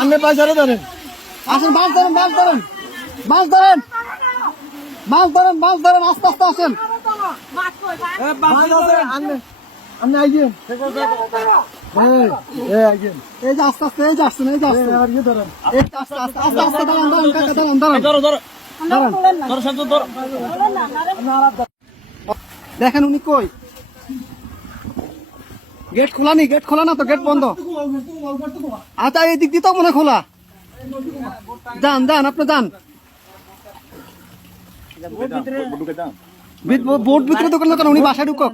আপনি পাঁচ ধরে ধরেন আসেন মাছ ধরেন মাছ ধরেন মাছ ধরেন মাছ ধরেন মাছ ধরেন আস্তে আস্তে আসেন এই আস্তে এই দেখেন উনি কই গেট খোলা নি গেট খোলা না তো গেট বন্ধ আচ্ছা এই দিক দিয়ে তো মনে খোলা দান দান আপনি দান বোর্ড ভিতরে দোকান দোকান উনি বাসায় ঢুকক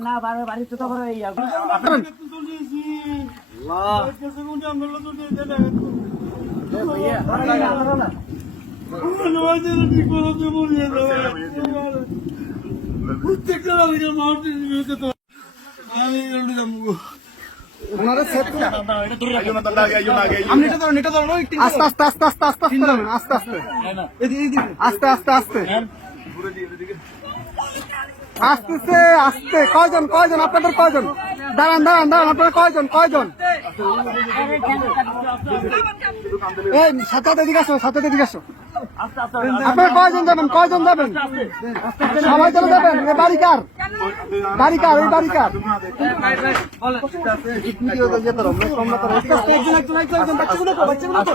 প্রত্যেকটা ওনারা আস্তে আস্তে আস্তে আস্তে আস্তে আস্তে আস্তে আস্তে হ্যাঁ। আস্তে আস্তে আস্তে আস্তে আস্তে আস্তে আস্তে কয়জন কয়জন আপনাদের কয়জন দাঁড়ান দাঁড়ান দাঁড়ান আপনারা কয়জন কয়জন এই সাথে দিকে আসো সাথে দিকে আসো আপনারা কয়জন যাবেন কয়জন যাবেন সবাই চলে যাবেন এ কার বাড়ি ওই বাড়ি বাচ্চাগুলো বাচ্চাগুলো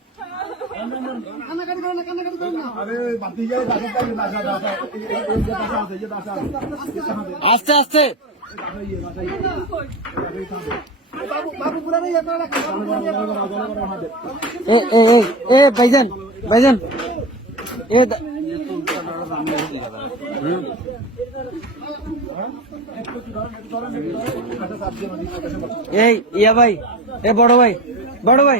আস্তে আস্তে এ ভাইজান ভাইজান এ এই ইয়া ভাই এ বড় ভাই বড় ভাই